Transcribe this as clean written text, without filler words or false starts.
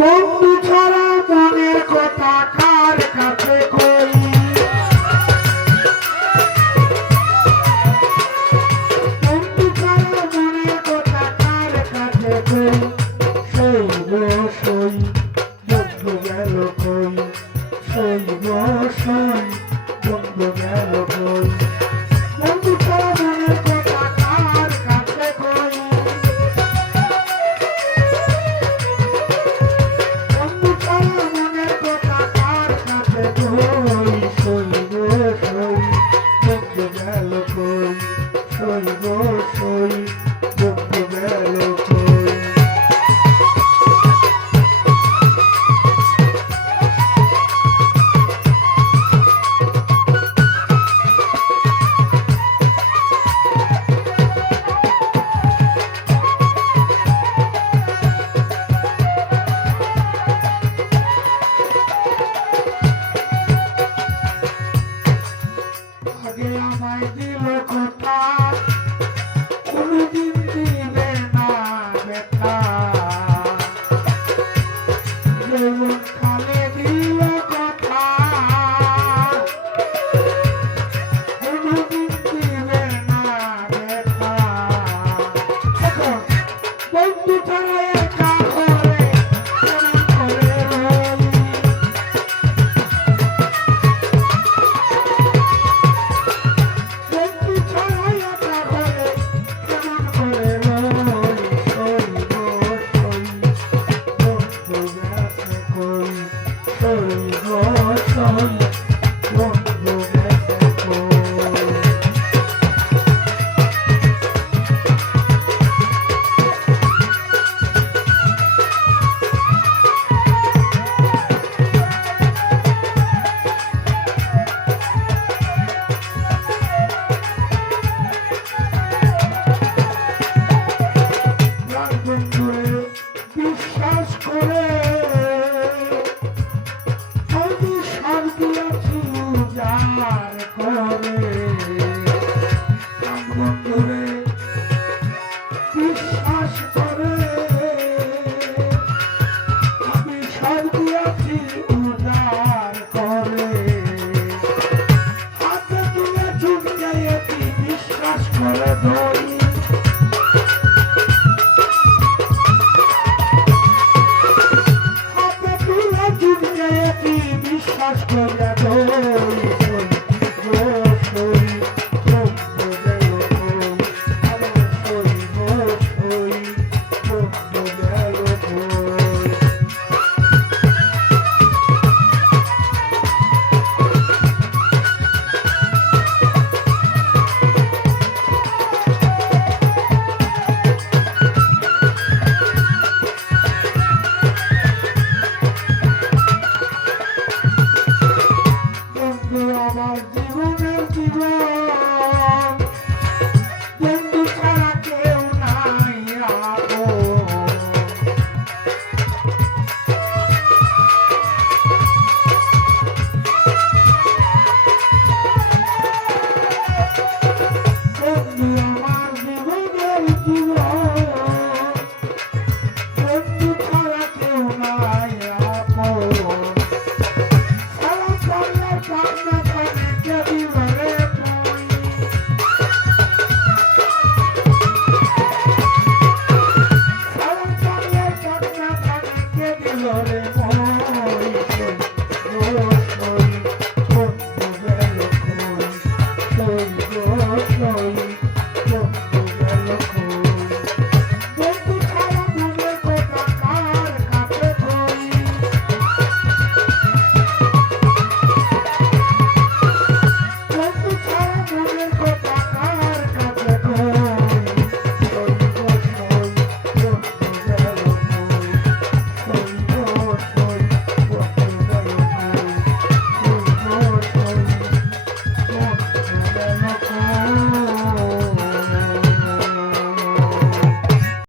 বন্ধু ছাড়া মনের কথা কার কাছে কই, বন্ধু ছাড়া মনের কথা কার কাছে কই, সইব সই বন্ধু গেল কই, সইব সই বন্ধু গেল কই, বন্ধু ছাড়া মনের কথা কার কাছে কই, বন্ধু ছাড়া মনের কথা কার কাছে কই, সইব সই বন্ধু গেল কই, সইব সই বন্ধু গেল কই। আগে আমায় দিল কথা, কোনদিন দিবে না ব্যথা, জীবন কালে দিল কথা, কোনদিন দিবে না ব্যথা, এখন বন্ধু ছাড়া